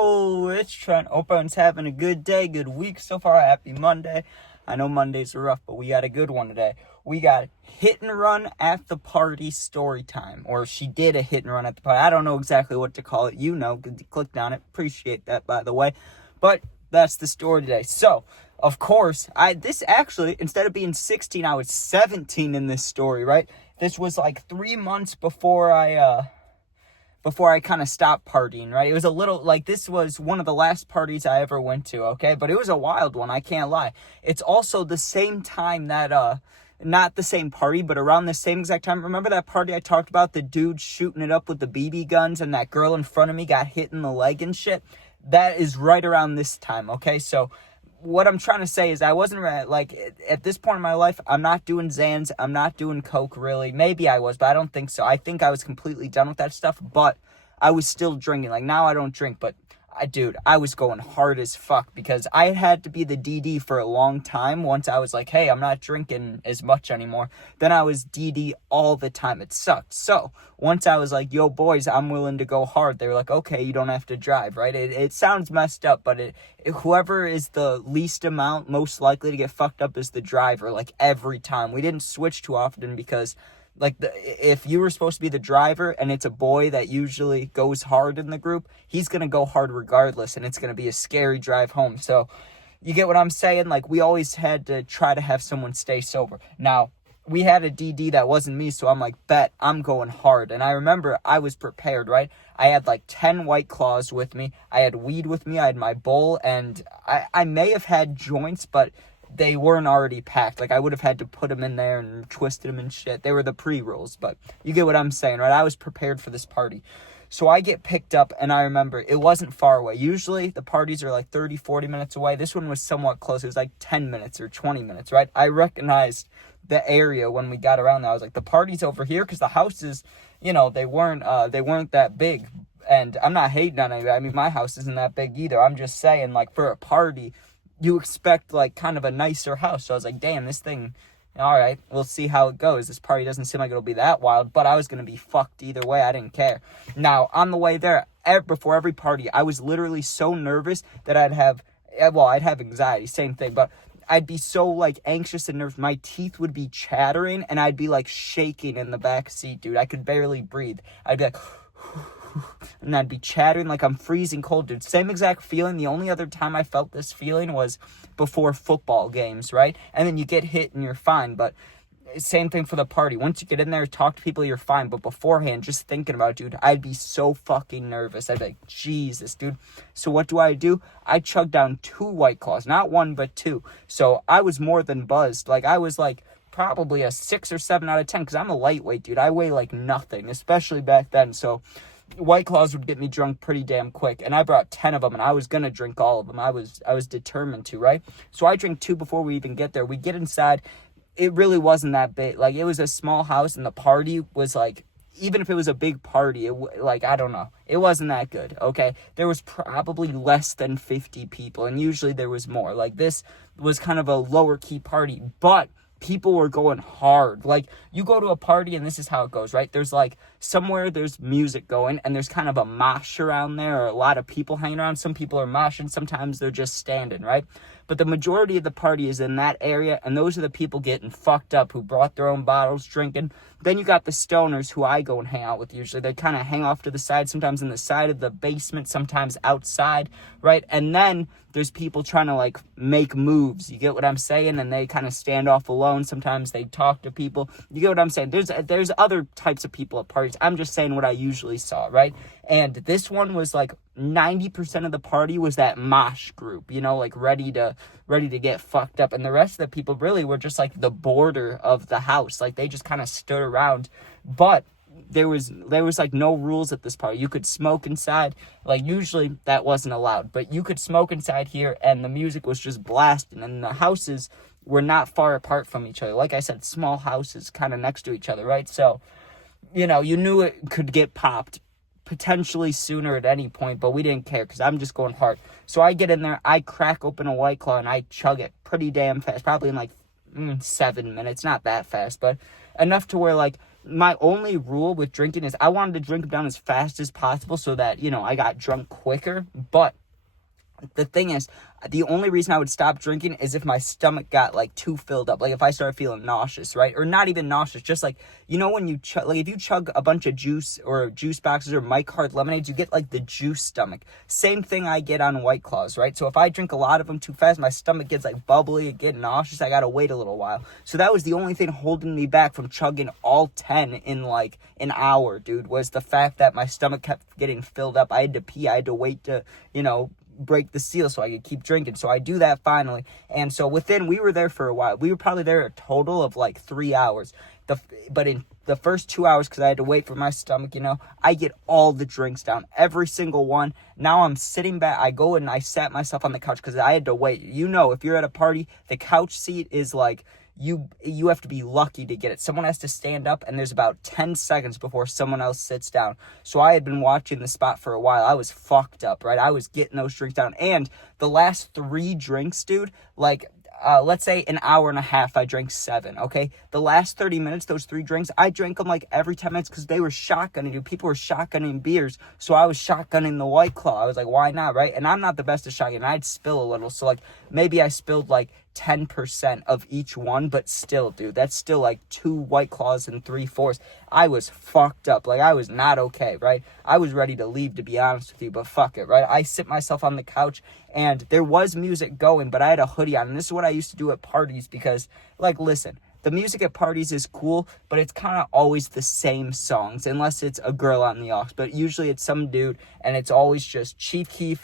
Yo, it's Trent. Hope everyone's having a good day, good week so far. Happy Monday. I know Mondays are rough, but we got a good one today. We got hit and run at the party story time. Or she did a hit and run at the party. I don't know exactly what to call it. You know, because you clicked on it. Appreciate that, by the way. But that's the story today. So, of course, this actually, instead of being 16, I was 17 in this story, right? This was like 3 months before I kind of stopped partying, right? It was a little, like, this was one of the last parties I ever went to, okay? But it was a wild one, I can't lie. It's also the same time that, not the same party, but around the same exact time. Remember that party I talked about? The dude shooting it up with the BB guns and that girl in front of me got hit in the leg and shit? That is right around this time, okay? So what I'm trying to say is I wasn't, like, at this point in my life, I'm not doing Xans, I'm not doing Coke, really. Maybe I was, but I don't think so. I think I was completely done with that stuff, but I was still drinking. Like, now I don't drink, but, I was going hard as fuck, because I had to be the DD for a long time. Once I was like, hey, I'm not drinking as much anymore, then I was DD all the time. It sucked. So, once I was like, yo, boys, I'm willing to go hard, they were like, okay, you don't have to drive, right? It sounds messed up, but whoever is the least amount most likely to get fucked up is the driver, like, every time. We didn't switch too often because, like, if you were supposed to be the driver and it's a boy that usually goes hard in the group, he's going to go hard regardless, and it's going to be a scary drive home. So, you get what I'm saying? Like, we always had to try to have someone stay sober. Now, we had a DD that wasn't me, so I'm like, bet, I'm going hard. And I remember I was prepared, right? I had like 10 White Claws with me. I had weed with me. I had my bowl, and I may have had joints, but they weren't already packed. Like, I would have had to put them in there and twisted them and shit. They were the pre-rolls, but you get what I'm saying, right? I was prepared for this party. So I get picked up, and I remember it wasn't far away. Usually the parties are like 30, 40 minutes away. This one was somewhat close. It was like 10 minutes or 20 minutes, right? I recognized the area when we got around there. I was like, the party's over here, because the houses, they weren't that big. And I'm not hating on anybody. I mean, my house isn't that big either. I'm just saying, like, for a party, you expect, like, kind of a nicer house. So I was like, damn, this thing, all right, we'll see how it goes. This party doesn't seem like it'll be that wild, but I was going to be fucked either way. I didn't care. Now, on the way there, before every party, I was literally so nervous that I'd have anxiety, same thing, but I'd be so, like, anxious and nervous. My teeth would be chattering, and I'd be, like, shaking in the back seat, dude. I could barely breathe. I'd be like, and I'd be chattering like I'm freezing cold, dude. Same exact feeling. The only other time I felt this feeling was before football games, right? And then you get hit and you're fine, but same thing for the party. Once you get in there, talk to people, you're fine. But beforehand, just thinking about it, dude, I'd be so fucking nervous. I'd be like, Jesus, dude. So what do? I chugged down 2 White Claws. Not 1, but 2. So I was more than buzzed. Like, I was like probably a 6 or 7 out of 10, because I'm a lightweight, dude. I weigh like nothing, especially back then. So White Claws would get me drunk pretty damn quick, and I brought 10 of them, and I was gonna drink all of them. I was determined to, right? So I drink 2 before we even get there. We get inside. It really wasn't that big. Like, it was a small house, and the party was like, even if it was a big party, I don't know. It wasn't that good, okay? There was probably less than 50 people, and usually there was more. Like, this was kind of a lower key party, but people were going hard. Like, you go to a party and this is how it goes, right? There's like somewhere there's music going, and there's kind of a mosh around there, or a lot of people hanging around. Some people are moshing, sometimes they're just standing, right? But the majority of the party is in that area, and those are the people getting fucked up who brought their own bottles, drinking. Then you got the stoners, who I go and hang out with usually. They kind of hang off to the side, sometimes in the side of the basement, sometimes outside, right? And then there's people trying to, like, make moves. You get what I'm saying? And they kind of stand off alone. Sometimes they talk to people. You get what I'm saying? There's other types of people at parties. I'm just saying what I usually saw, right? And this one was like 90% of the party was that mosh group, like ready to get fucked up. And the rest of the people really were just like the border of the house. Like, they just kind of stood around. But there was like no rules at this party. You could smoke inside. Like, usually that wasn't allowed, but you could smoke inside here, and the music was just blasting, and the houses were not far apart from each other. Like I said, small houses kind of next to each other, right? So, you knew it could get popped potentially sooner at any point, but we didn't care, because I'm just going hard. So I get in there, I crack open a White Claw, and I chug it pretty damn fast, probably in like 7 minutes. Not that fast, but enough to where, like, my only rule with drinking is I wanted to drink them down as fast as possible so that, I got drunk quicker. But the thing is, the only reason I would stop drinking is if my stomach got, like, too filled up. Like, if I started feeling nauseous, right? Or not even nauseous, just, like, when you if you chug a bunch of juice or juice boxes or Mike Hard lemonades, you get, like, the juice stomach. Same thing I get on White Claws, right? So if I drink a lot of them too fast, my stomach gets, like, bubbly, it gets nauseous, I gotta wait a little while. So that was the only thing holding me back from chugging all 10 in, like, an hour, dude, was the fact that my stomach kept getting filled up. I had to pee, I had to wait to, break the seal so I could keep drinking. So I do that finally. And so we were there for a while. We were probably there a total of like 3 hours. But in the first 2 hours, because I had to wait for my stomach, I get all the drinks down, every single one. Now I'm sitting back. I go and I sat myself on the couch because I had to wait. If you're at a party, the couch seat is like, you have to be lucky to get it. Someone has to stand up, and there's about 10 seconds before someone else sits down. So I had been watching the spot for a while. I was fucked up, right? I was getting those drinks down. And the last 3 drinks, dude, like, let's say an hour and a half, I drank 7, okay? The last 30 minutes, those 3 drinks, I drank them like every 10 minutes because they were shotgunning, dude. People were shotgunning beers, so I was shotgunning the White Claw. I was like, why not, right? And I'm not the best at shotgunning. I'd spill a little, so, like, maybe I spilled, like, 10% of each one, but still, dude, that's still like 2 White Claws and 3/4. I was fucked up. Like, I was not okay, right? I was ready to leave, to be honest with you, but fuck it, right? I sit myself on the couch, and there was music going, but I had a hoodie on, and this is what I used to do at parties because, like, listen, the music at parties is cool, but it's kind of always the same songs, unless it's a girl on the aux, but usually it's some dude, and it's always just Chief Keef,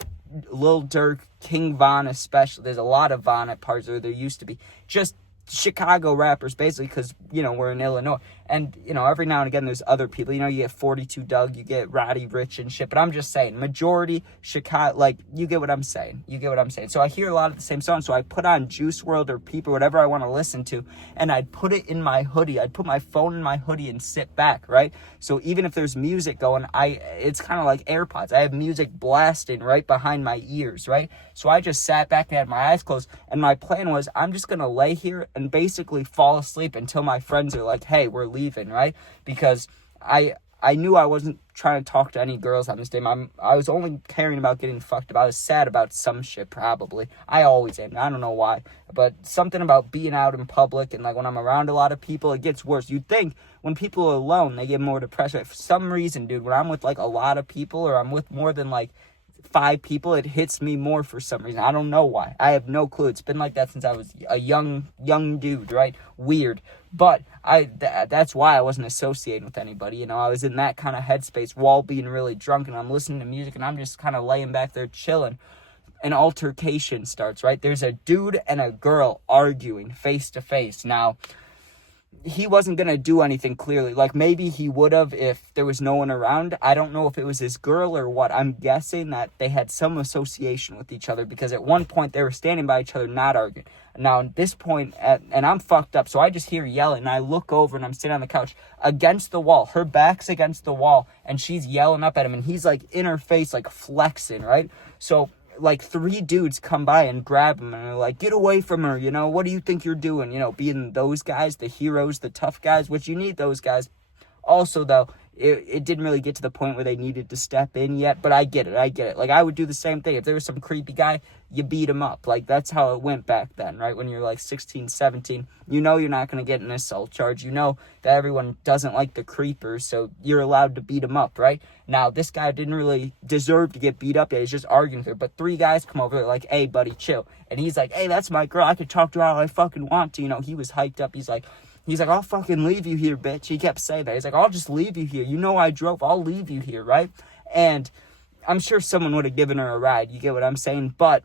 Lil Durk, King Von especially. There's a lot of Von at parties, or there used to be. Just Chicago rappers, basically, because, we're in Illinois. And, every now and again, there's other people. You get 42 Doug, you get Roddy Ricch and shit. But I'm just saying, majority, Chicago, like, you get what I'm saying. So I hear a lot of the same songs. So I put on Juice WRLD or Peep or whatever I want to listen to, and I'd put it in my hoodie. I'd put my phone in my hoodie and sit back, right? So even if there's music going, it's kind of like AirPods. I have music blasting right behind my ears, right? So I just sat back and had my eyes closed. And my plan was, I'm just going to lay here and basically fall asleep until my friends are like, hey, we're leaving, right? Because I knew I wasn't trying to talk to any girls on this day. I was only caring about getting fucked up. I was sad about some shit, probably. I always am. I don't know why. But something about being out in public and, like, when I'm around a lot of people, it gets worse. You'd think when people are alone, they get more depressed. But for some reason, dude, when I'm with, like, a lot of people or I'm with more than, like, 5 people, it hits me more for some reason. I don't know why. I have no clue. It's been like that since I was a young dude, right? Weird. But that's why I wasn't associating with anybody. I was in that kind of headspace while being really drunk, and I'm listening to music, and I'm just kind of laying back there chilling. An altercation starts, right? There's a dude and a girl arguing face to face. Now, he wasn't going to do anything clearly. Like, maybe he would have if there was no one around. I don't know if it was his girl or what. I'm guessing that they had some association with each other because at one point they were standing by each other, not arguing. Now, at this point, and I'm fucked up, so I just hear yelling, and I look over, and I'm sitting on the couch against the wall. Her back's against the wall, and she's yelling up at him, and he's, like, in her face, like, flexing, right? So, like, 3 dudes come by and grab him, and they're like, get away from her, what do you think you're doing? Being those guys, the heroes, the tough guys, which you need those guys. Also, though, it didn't really get to the point where they needed to step in yet, but I get it. Like, I would do the same thing. If there was some creepy guy, you beat him up. Like, that's how it went back then, right? When you're, like, 16, 17, you're not going to get an assault charge. That everyone doesn't like the creepers, so you're allowed to beat him up, right? Now, this guy didn't really deserve to get beat up yet. He's just arguing with her. But 3 guys come over, they're like, hey, buddy, chill. And he's like, hey, that's my girl. I could talk to her how I fucking want to. He was hyped up. He's like, I'll fucking leave you here, bitch. He kept saying that. He's like, I'll just leave you here. I drove. I'll leave you here, right? And I'm sure someone would have given her a ride. You get what I'm saying? But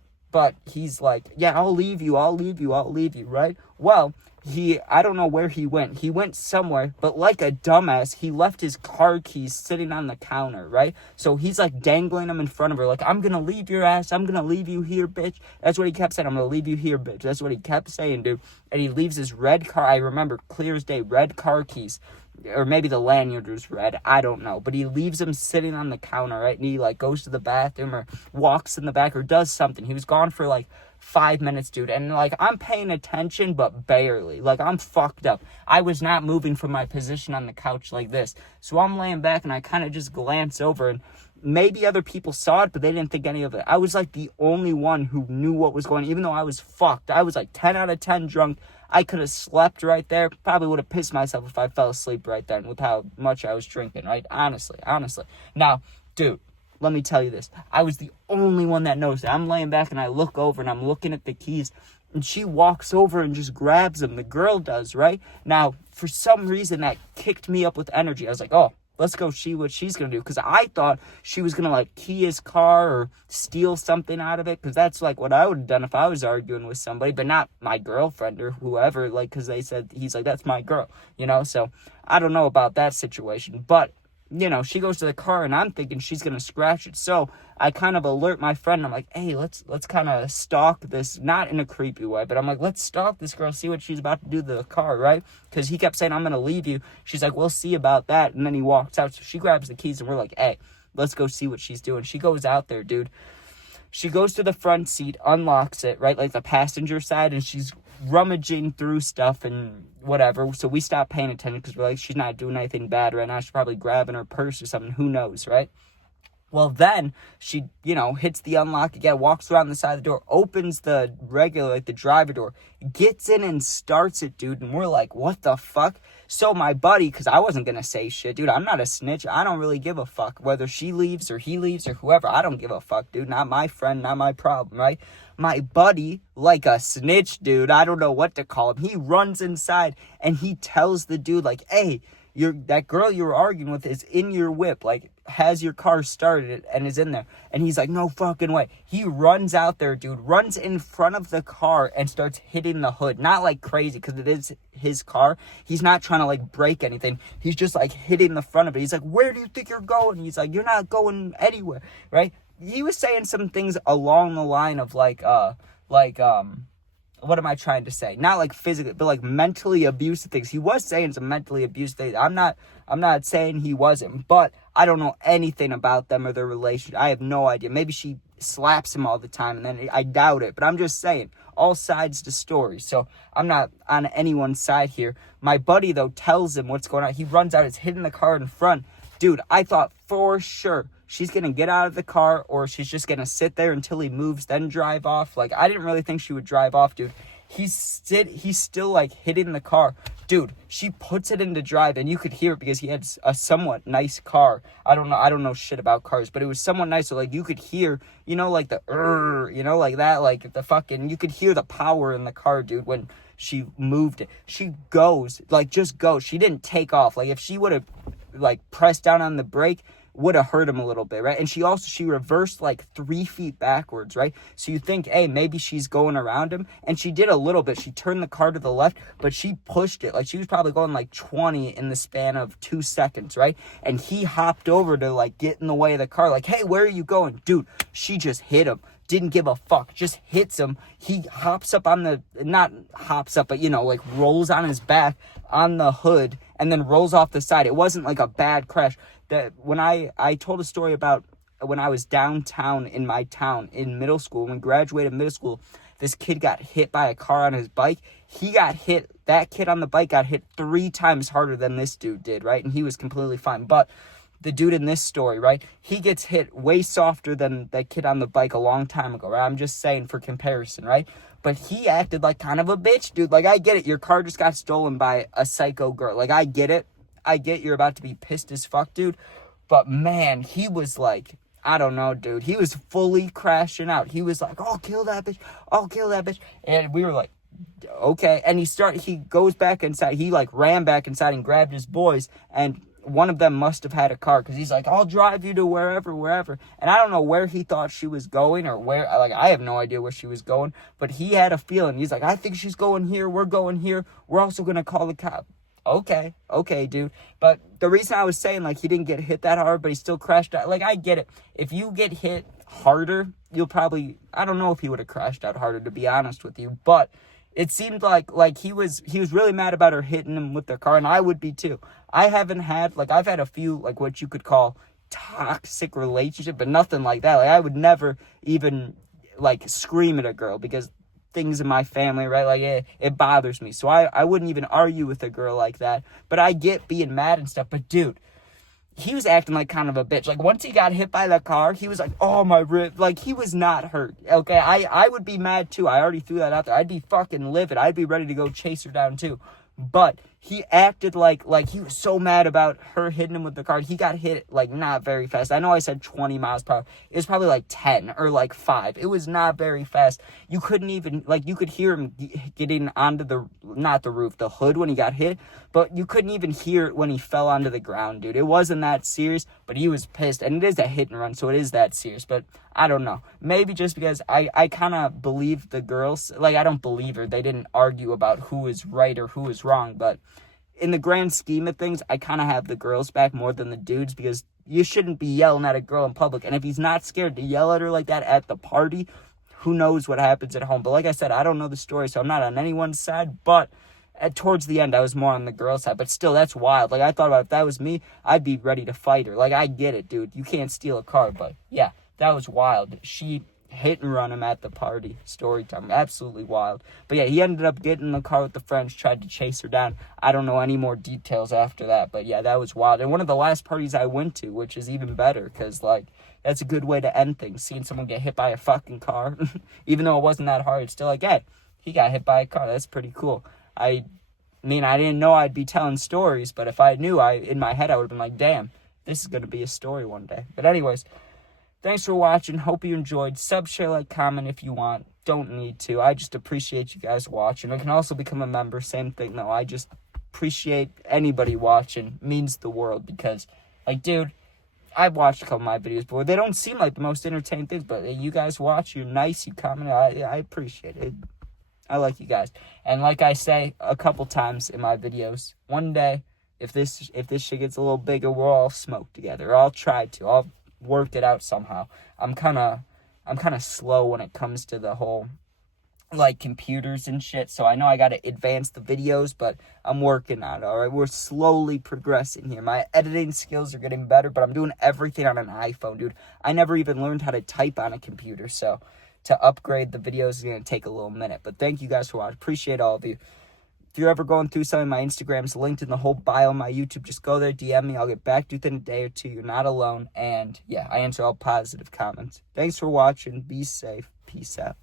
he's like, yeah, I'll leave you, right? Well, I don't know where he went. He went somewhere, but like a dumbass, he left his car keys sitting on the counter, right? So he's like dangling them in front of her, like, I'm gonna leave your ass, I'm gonna leave you here, bitch. That's what he kept saying, I'm gonna leave you here, bitch. That's what he kept saying, dude. And he leaves his red car, I remember clear as day, red car keys or maybe the lanyard was red, I don't know, but he leaves him sitting on the counter, right? And he like goes to the bathroom or walks in the back or does something. He was gone for like 5 minutes, dude, and like I'm paying attention but barely. Like I'm fucked up. I was not moving from my position on the couch like this, so I'm laying back and I kind of just glance over, and maybe other people saw it, but they didn't think any of it. I was like the only one who knew what was going on, even though I was fucked. I was like 10 out of 10 drunk. I could have slept right there. Probably would have pissed myself if I fell asleep right then with how much I was drinking, right? Honestly. Now, dude, let me tell you this. I was the only one that noticed it. I'm laying back and I look over and I'm looking at the keys, and she walks over and just grabs them. The girl does, right? Now, for some reason, that kicked me up with energy. I was like, oh, let's go see what she's going to do. Because I thought she was going to, like, key his car or steal something out of it. Because that's, like, what I would have done if I was arguing with somebody. But not my girlfriend or whoever. Like, because they said, he's like, that's my girl. You know? So, I don't know about that situation. But, you know, she goes to the car and I'm thinking she's going to scratch it. So, I kind of alert my friend. I'm like, hey, let's kind of stalk this. Not in a creepy way, but I'm like, let's stalk this girl, see what she's about to do to the car, right? Because he kept saying, I'm going to leave you. She's like, we'll see about that. And then he walks out. So she grabs the keys and we're like, hey, let's go see what she's doing. She goes out there, dude. She goes to the front seat, unlocks it, right? Like the passenger side. And she's rummaging through stuff and whatever. So we stopped paying attention because we're like, she's not doing anything bad right now. She's probably grabbing her purse or something. Who knows, right? Well, then she, you know, hits the unlock again, walks around the side of the door, opens the regular, like the driver door, gets in and starts it, dude. And we're like, what the fuck? So my buddy, because I wasn't going to say shit, dude, I'm not a snitch. I don't really give a fuck whether she leaves or he leaves or whoever. I don't give a fuck, dude. Not my friend, not my problem, right? My buddy, like a snitch, dude, I don't know what to call him. He runs inside and he tells the dude, like, hey, that girl you were arguing with is in your whip, like, has your car started and is in there. And he's like, no fucking way. He runs out there, dude, runs in front of the car and starts hitting the hood. Not like crazy, because it is his car. He's not trying to, like, break anything. He's just, like, hitting the front of it. He's like, where do you think you're going? He's like, you're not going anywhere, right? He was saying some things along the line of, what am I trying to say? Not like physically, but like mentally abusive things. He was saying some mentally abusive things. I'm not saying he wasn't, but I don't know anything about them or their relationship. I have no idea. Maybe she slaps him all the time, and then I doubt it. But I'm just saying, all sides to story. So I'm not on anyone's side here. My buddy, though, tells him what's going on. He runs out. He's hitting the car in front. Dude, I thought for sure she's going to get out of the car, or she's just going to sit there until he moves, then drive off. Like, I didn't really think she would drive off, dude. He's still, like, hitting the car. Dude, she puts it into drive, and you could hear it because he had a somewhat nice car. I don't know shit about cars, but it was somewhat nice. So, like, you could hear, you know, like the, you know, like that, like the fucking, you could hear the power in the car, dude, when she moved it. She goes, like, just goes. She didn't take off. Like, if she would have, like, pressed down on the brake, would have hurt him a little bit, right? And she reversed like 3 feet backwards, right? So you think, hey, maybe she's going around him, and she did a little bit. She turned the car to the left, but she pushed it. Like, she was probably going like 20 in the span of 2 seconds, right? And he hopped over to like get in the way of the car, like, hey, where are you going? Dude, she just hit him. Didn't give a fuck, just hits him. He hops up on the, not hops up, but, you know, like rolls on his back on the hood and then rolls off the side. It wasn't like a bad crash. That when I told a story about when I was downtown in my town in middle school, when we graduated middle school, this kid got hit by a car on his bike. That kid on the bike got hit 3 times harder than this dude did, right? And he was completely fine. But the dude in this story, right, he gets hit way softer than that kid on the bike a long time ago, right? I'm just saying for comparison, right? But he acted like kind of a bitch, dude. Like, I get it. Your car just got stolen by a psycho girl. Like, I get it. I get you're about to be pissed as fuck, dude. But, man, he was like, I don't know, dude. He was fully crashing out. He was like, I'll kill that bitch. I'll kill that bitch. And we were like, okay. And he goes back inside. He, like, ran back inside and grabbed his boys. And one of them must have had a car, because he's like, I'll drive you to wherever. And I don't know where he thought she was going, or where, like, I have no idea where she was going. But he had a feeling. He's like, I think she's going here. We're going here. We're also going to call the cop. Okay, dude. But the reason I was saying, like, he didn't get hit that hard, but he still crashed out. Like, I get it. If you get hit harder, you'll probably, I don't know if he would have crashed out harder, to be honest with you. But it seemed like he was really mad about her hitting him with the car, and I would be too. I've had a few, like, what you could call toxic relationship, but nothing like that. Like, I would never even, like, scream at a girl because things in my family, right? Like, it bothers me. So I wouldn't even argue with a girl like that. But I get being mad and stuff. But dude, he was acting like kind of a bitch. Like, once he got hit by the car, he was like, oh, my rib. Like, he was not hurt. Okay, I would be mad too. I already threw that out there. I'd be fucking livid. I'd be ready to go chase her down too. But he acted like he was so mad about her hitting him with the car. He got hit, like, not very fast. I know I said 20 miles per hour. It was probably like 10 or like 5. It was not very fast. You couldn't even, like, you could hear him getting onto not the roof, the hood when he got hit. But you couldn't even hear it when he fell onto the ground, dude. It wasn't that serious, but he was pissed. And it is a hit and run, so it is that serious. But I don't know. Maybe just because I kind of believe the girls. Like, I don't believe her. They didn't argue about who is right or who is wrong. But in the grand scheme of things, I kind of have the girls back more than the dudes, because you shouldn't be yelling at a girl in public. And if he's not scared to yell at her like that at the party, who knows what happens at home. But like I said, I don't know the story, so I'm not on anyone's side. But towards the end, I was more on the girl's side. But still, that's wild. Like, I thought about if that was me, I'd be ready to fight her. Like, I get it, dude. You can't steal a car. But yeah, that was wild. She hit and run him at the party. Story time. Absolutely wild. But yeah, he ended up getting in the car with the friends, tried to chase her down. I don't know any more details after that. But yeah, that was wild. And one of the last parties I went to, which is even better, because, like, that's a good way to end things. Seeing someone get hit by a fucking car. Even though it wasn't that hard, it's still like, hey, he got hit by a car. That's pretty cool. I mean, I didn't know I'd be telling stories, but if I knew, in my head, I would have been like, damn, this is going to be a story one day. But anyways, thanks for watching. Hope you enjoyed. Sub, share, like, comment if you want. Don't need to. I just appreciate you guys watching. I can also become a member. Same thing, though. I just appreciate anybody watching. It means the world because, like, dude, I've watched a couple of my videos before. They don't seem like the most entertaining things, but you guys watch. You're nice. You comment. I appreciate it. I like you guys. And like I say a couple times in my videos, one day, if this shit gets a little bigger, we'll all smoke together. I'll try to. I'll work it out somehow. I'm kind of slow when it comes to the whole, like, computers and shit. So I know I got to advance the videos, but I'm working on it, all right? We're slowly progressing here. My editing skills are getting better, but I'm doing everything on an iPhone, dude. I never even learned how to type on a computer, so to upgrade the videos is going to take a little minute. But thank you guys for watching. Appreciate all of you. If you're ever going through something, my Instagram's linked in the whole bio of my YouTube. Just go there, DM me. I'll get back to you within a day or two. You're not alone. And yeah, I answer all positive comments. Thanks for watching. Be safe. Peace out.